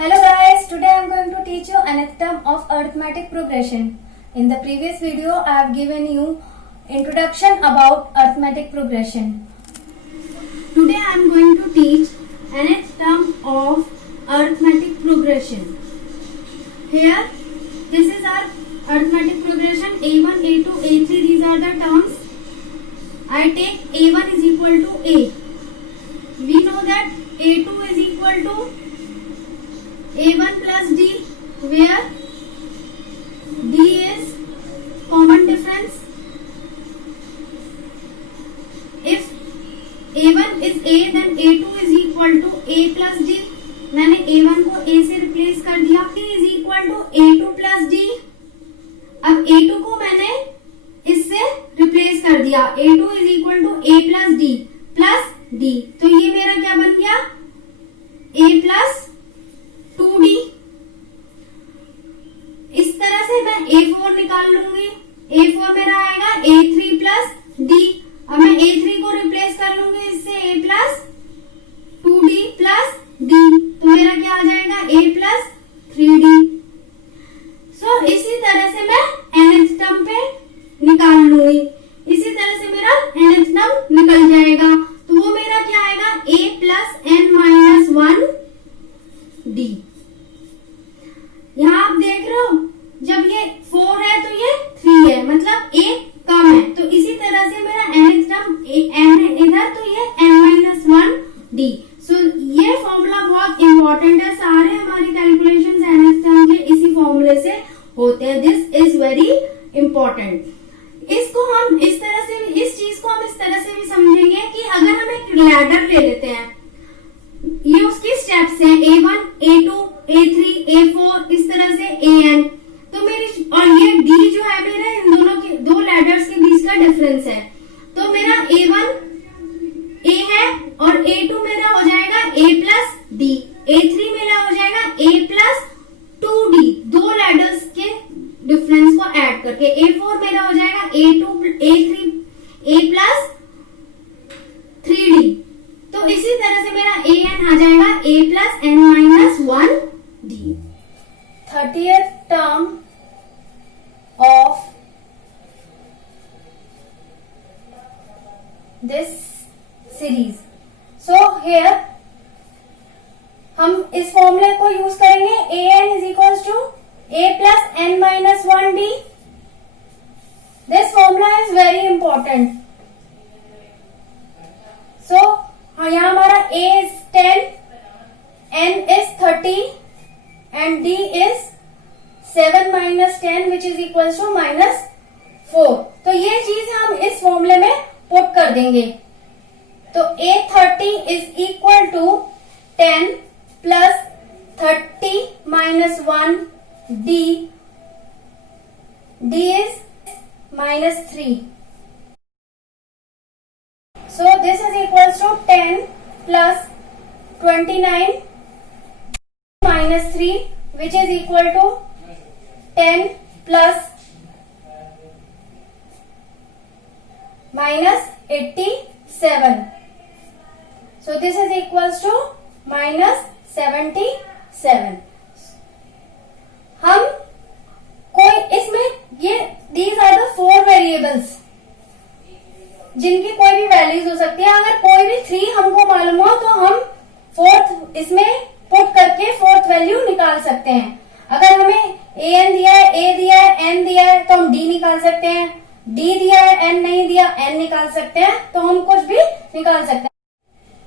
Hello guys, today I am going to teach you another term of arithmetic progression. In the previous video, I have given you introduction about arithmetic progression. Today I am going to teach another term of arithmetic progression. Here, this is our arithmetic progression A1, A2, A3. These are the terms. I take A1 is equal to A. We know that A2 is equal to A1 plus D, where D is common difference. If A1 is A, then A2 is equal to A plus D. मैंने A1 को A से replace कर दिया. D is equal to A2 plus D. अब A2 को मैंने इससे replace कर दिया. A2 is equal to A plus D plus D. तो ये मेरा क्या बन गया? A plus 2D. इस तरह से मैं A4 निकाल लूंगी. A4 मेरा आएगा A3 प्लस D. अब मैं A3 को रिप्लेस कर लूंगी इससे A plus 2D plus D. तो मेरा क्या आ जाएगा? A plus 3D. सो इसी तरह से मैं nth टर्म पे निकाल लूंगी. इसी तरह से मेरा nth टर्म निकल जाएगा. तो वो मेरा क्या आएगा? A plus n minus 1D. यहाँ आप देख रहे हो, जब ये 4 है तो ये 3 है, मतलब a कम है. तो इसी तरह से मेरा nth टर्म n है इधर, तो ये n माइनस 1D. सो ये फॉर्मूला बहुत इंपॉर्टेंट है. सारे हमारी कैलकुलेशन nth टर्म के इसी फॉर्मूले से होते हैं. This is very important. इसको हम इस तरह से, इस चीज को हम इस तरह से भी समझेंगे कि अगर हम एक लैडर ले लेते हैं, ये उसकी स्टेप्स हैं A1, A2, A3, A4, इस तरह से AN. तो मेरी, और ये D जो है मेरा, इन दोनों के, दो लैडर्स के बीच का डिफरेंस है. तो मेरा A1 A है और A2 मेरा हो जाएगा A प्लस D. A3 मेरा हो जाएगा A प्लस 2D. दो लैडर्स के डिफरेंस को ऐड करके. A4 मेरा हो जाएगा A3 A प्लस 3D. तो इसी तरह से मेरा AN आ जाएगा A plus n minus 1D. 30th term of this series. So here हम इस फॉर्मूले को यूज करेंगे. AN is equals to A plus n minus 1D. This formula is very important. So यहाँ हमारा A is 10, N is 30 and D is 7 minus 10 which is equals to minus 4. तो ये चीज हम इस फॉर्मूले में पुट कर देंगे. तो A30 is equal to 10 plus 30 minus 1 D. D is minus 3. So this is equals to 10 plus 29 minus 3 which is equal to 10 plus minus 87. So this is equals to minus 77. हम कोई इसमें ये these are the 4 variables जिनकी कोई भी values हो सकती है. अगर कोई भी 3 हमको मालूम हो तो हम फोर्थ इसमें पुट करके फोर्थ वैल्यू निकाल सकते हैं. अगर हमें AN दिया है, A दिया है, N दिया है, तो हम D निकाल सकते हैं. D दिया है, N नहीं दिया, N निकाल सकते हैं. तो हम कुछ भी निकाल सकते हैं.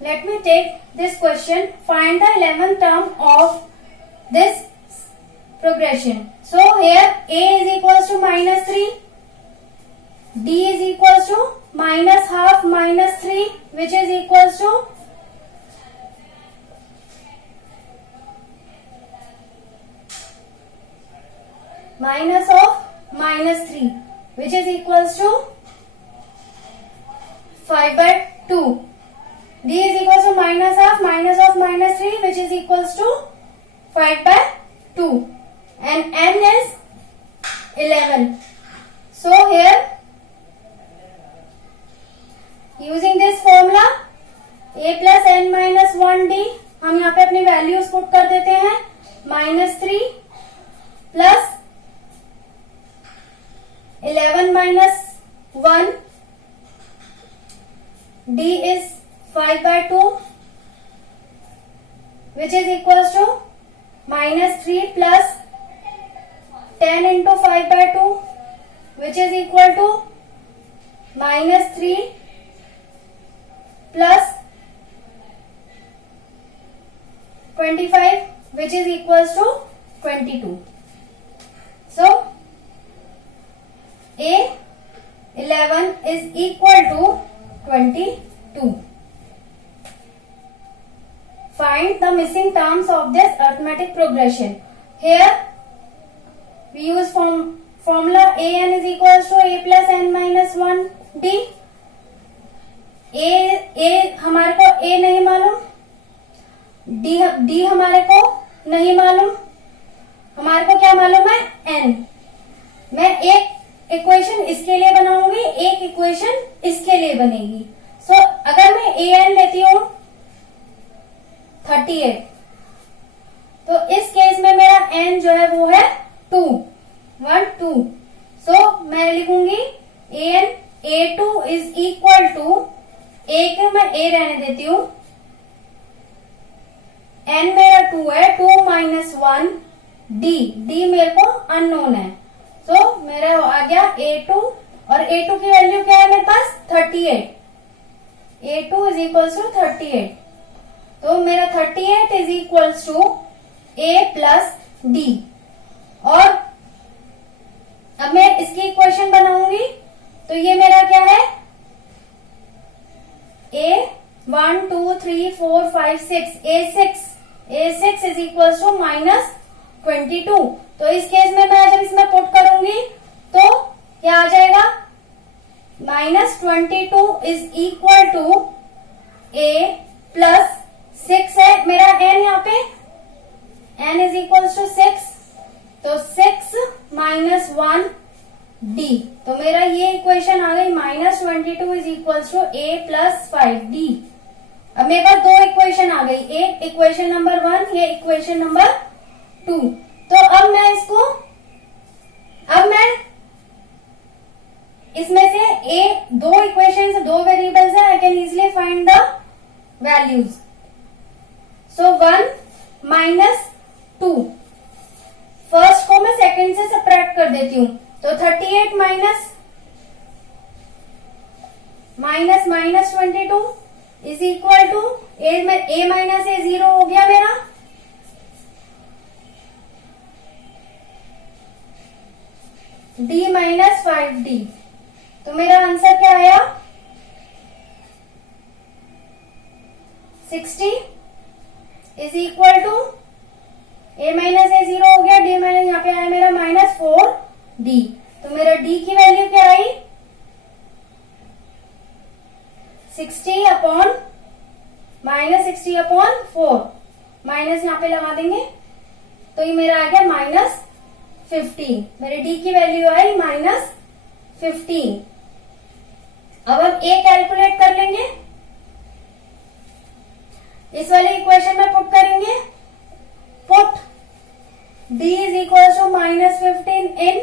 Let me take this question. Find the 11th term of this progression. So here A is equals to minus 3, D is equals to minus half minus 3 which is equals to minus of minus 3 which is equals to 5 by 2. D is equals to minus of minus 3 which is equals to 5 by 2 and N is 11. So here using this formula A plus n minus 1D, हम यहाँ पे अपनी values put कर देते हैं. D is 5/2 which is equals to -3 plus 10 into 5/2 which is equal to -3 plus 25 which is equals to 22. So A11 is equal to 22. Find the missing terms of this arithmetic progression. Here we use formula an is equals to a plus n minus 1 d. a हमारे को a नहीं मालूम, d हमारे को नहीं मालूम, हमारे को क्या मालूम है n. मैं एक इक्वेशन इसके लिए बनाऊंगी, एक इक्वेशन इसके लिए बनेगी. सो अगर मैं an लेती हूं 38, तो इस केस में मेरा n जो है वो है 2. सो मैं लिखूंगी an a2 is equal to, a को मैं a रहने देती हूं, n मेरा 2 है, 2 माइनस 1 d मेरे को अननोन है. सो मेरा आ गया a2 और a2 की वैल्यू क्या है मेरे पास 38. a2 is equals to 38. तो मेरा 38 is equals to a plus d. और अब मैं इसकी इक्वेशन बनाऊंगी, तो ये मेरा क्या है a 1 2 3 4 5 6 a6 is equals to -22. तो इस केस में मैं जब इसमें पुट करूंगी तो क्या आ जाएगा, -22 is equal to a plus 6 है मेरा n, यहाँ पे n इज इक्वल्स टू 6, तो 6 माइनस 1 d. तो मेरा ये इक्वेशन आ गई -22 is equals to a plus 5d. अब मेरे पास दो इक्वेशन आ गई, एक इक्वेशन नंबर 1, ये इक्वेशन नंबर 2. तो अब मैं इसमें से दो इक्वेशन, दो वेरिएबल्स है, I can easily find the values. So 1 minus 2, first को मैं सेकंड से सब्ट्रैक्ट कर देती हूं, तो 38 minus 22 is equal to a minus a 0 हो गया मेरा, d माइनस 5d. तो मेरा आंसर क्या आया 60 is equal to a minus a 0 हो गया, d माइनस यहाँ पे आया मेरा -4d. तो मेरा d की वैल्यू क्या आई 60 अपॉन -60/4, माइनस यहाँ पे लगा देंगे, तो ये मेरा आ गया -15. मेरे d की वैल्यू आई -15. अब हम a कैलकुलेट कर लेंगे, इस वाले इक्वेशन में पुट करेंगे, put d is equal to -15 in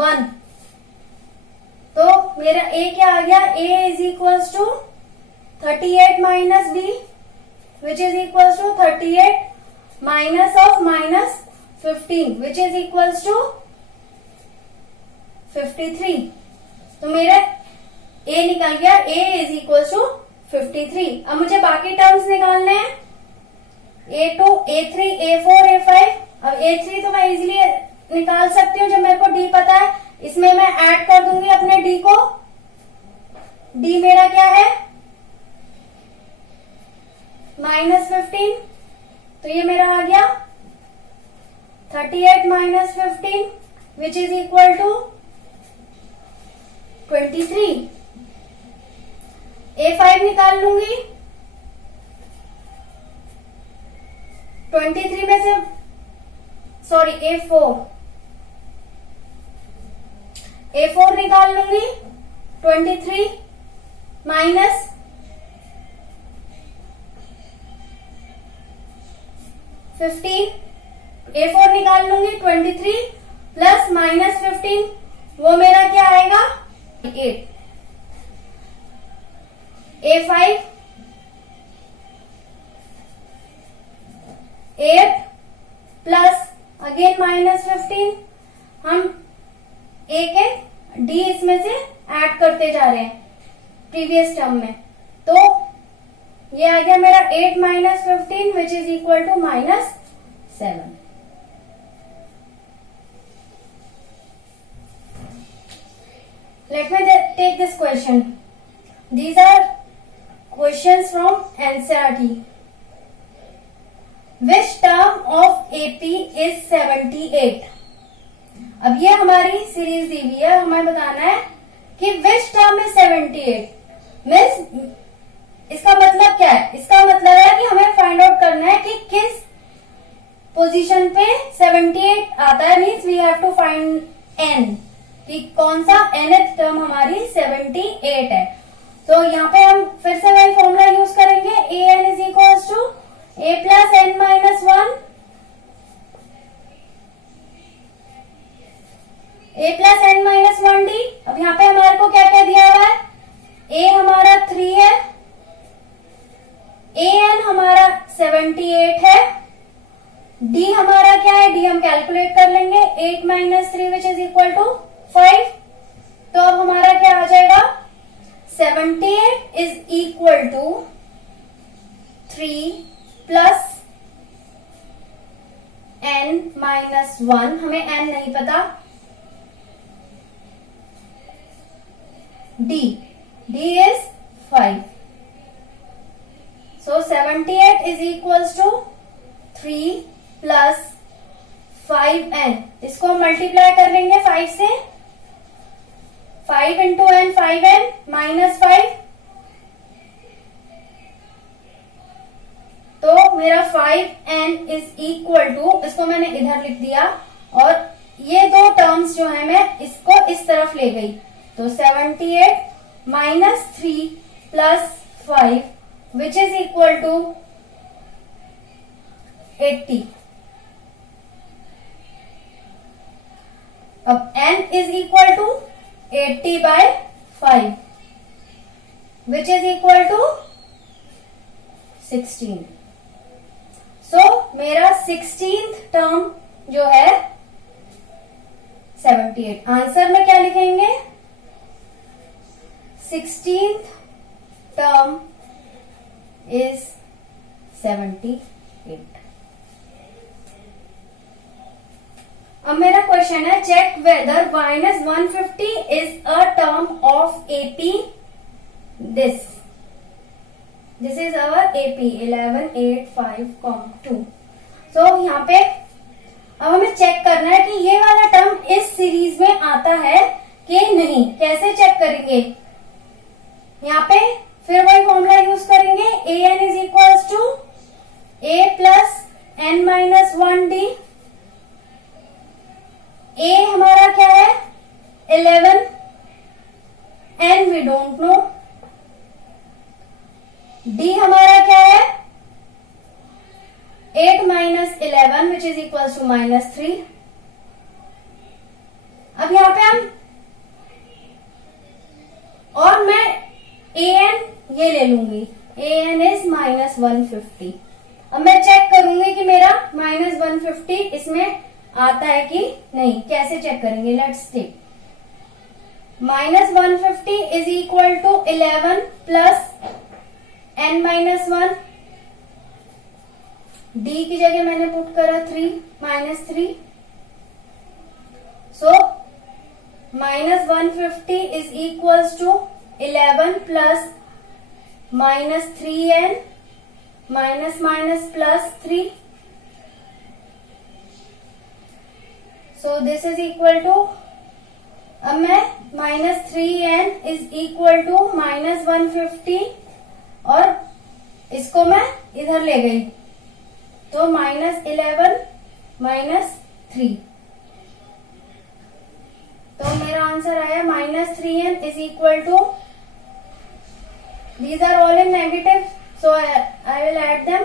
1. तो मेरा a क्या आ गया, a is equal to 38 minus d which is equal to 38 minus of -15 which is equal to 53. तो मेरा a निकल गया, a इज इक्वल टू 53. अब मुझे बाकी टर्म्स निकालने हैं, a2 a3 a4 a5. अब a3 तो मैं इजीली निकाल सकती हूँ, जब मेरे को d पता है. इसमें मैं ऐड कर दूंगी अपने d को, d मेरा क्या है -15. तो ये मेरा आ गया 38 minus 15 which is equal to 23. a5 निकाल लूंगी, 23 में से सॉरी a4 निकाल लूंगी, 23 माइनस 15, a4 निकाल लूंगी, 23 प्लस -15, वो मेरा क्या आएगा 8. A5 8 प्लस अगेन -15, हम A के D इसमें से ऐड करते जा रहे हैं प्रीवियस टर्म में, तो ये आ गया मेरा 8 - 15 which is equal to -7. Let me take this question. These are questions from NCERT. Which term of AP is 78? अब ये हमारी सीरीज दी हुई है, हमें बताना है कि विच टर्म इज 78. मीन्स इसका मतलब क्या है? इसका मतलब है कि हमें फाइंड आउट करना है कि किस पोजीशन पे 78 आता है. Means we have to find n, कि कौन सा nth टर्म हमारी 78 है. तो यहाँ पे हम फिर से वही फॉर्मूला यूज करेंगे. an is equals to a plus n minus 1 a plus n minus 1d. अब यहाँ पे हमारे को क्या क्या दिया हुआ है? a हमारा 3 है, an हमारा 78 है, d हमारा क्या है? d हम कैलकुलेट कर लेंगे. 8 minus 3 which is equal to 5. तो अब हमारा क्या आ जाएगा? 78 is equal to 3 plus n minus 1. हमें n नहीं पता. d is 5. So 78 is equals to 3 plus 5n. इसको हम मल्टीप्लाई कर लेंगे 5 से. 5 इंटू n 5n माइनस 5. तो मेरा 5n इज इक्वल टू, इसको मैंने इधर लिख दिया और ये दो टर्म्स जो है मैं इसको इस तरफ ले गई. तो 78 minus 3 plus 5 which is equal to 80. अब n is equal to 80 by 5 which is equal to 16. So मेरा 16th टर्म जो है 78. आंसर में क्या लिखेंगे? 16th term is 78. अब मेरा क्वेश्चन है, check whether -150 is a term of AP. This is our AP 11 8 5 2. So यहाँ पे अब हमें चेक करना है कि ये वाला टर्म इस सीरीज में आता है कि नहीं. कैसे चेक करेंगे? यहाँ पे फिर वही फॉर्मूला यूज करेंगे. an is equals to a plus n minus 1d. a हमारा क्या है? 11. n we don't know. d हमारा क्या है? 8 minus 11 which is equals to -3. अब यहाँ पे हम और मैं an ये ले लूंगी. an is -150. अब मैं चेक करूंगी कि मेरा -150 इसमें आता है कि नहीं. कैसे चेक करेंगे? Let's take. -150 is equal to 11 plus n minus 1. d की जगह मैंने पुट करा 3 -3. So -150 is equals to 11 plus -3n minus plus 3. So this is equal to, अब मैं -3n इज इक्वल टू -150 और इसको मैं इधर ले गई तो -11 -3. तो मेरा आंसर आया -3n is equal to, these are all in negative, so I will add them.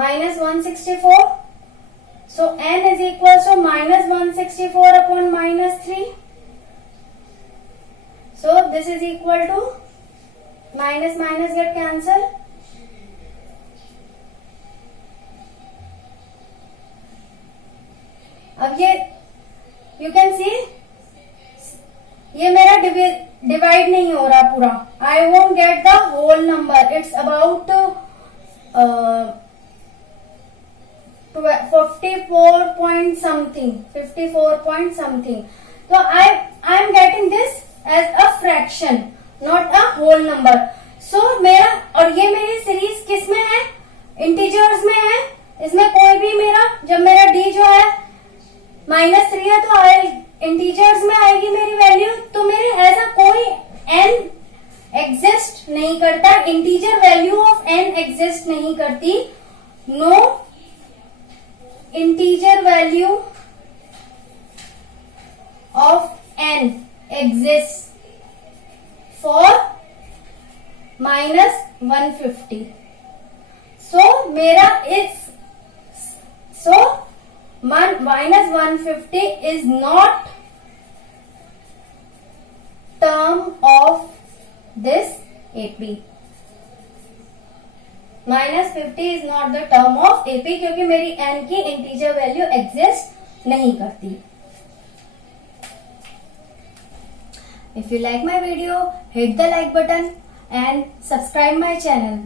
-164. So n is equals to -164 upon -3. This is equal to minus minus get cancel, अब ये यू कैन सी ये मेरा divide नहीं हो रहा पूरा, I won't get the whole number, it's about 54 point something, so I am getting this as a fraction, not a whole number. So मेरा, और ये मेरी सीरीज किस में है, इंटीजर्स में है, इसमें कोई भी मेरा, जब मेरा d जो है -3 है तो इंटीजर्स में आएगी मेरी वैल्यू, तो मेरे ऐसा कोई n एग्जिस्ट नहीं करता, integer value of n exist नहीं करती, no integer value of n exists for -150. So मेरा -150 is not term of this AP. -50 is not the term of AP क्योंकि मेरी n की इंटीजर वैल्यू एग्जिस्ट नहीं करती. If you like my video, hit the like button and subscribe my channel.